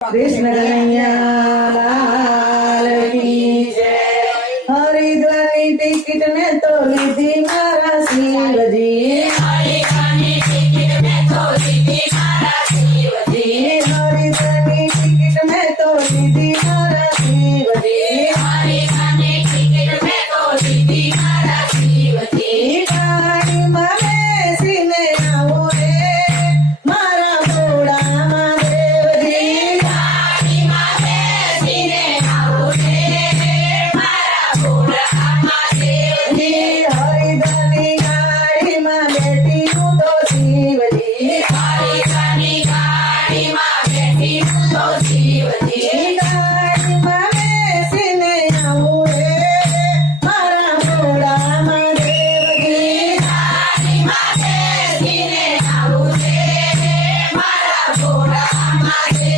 Krishna Kanhaiya my head.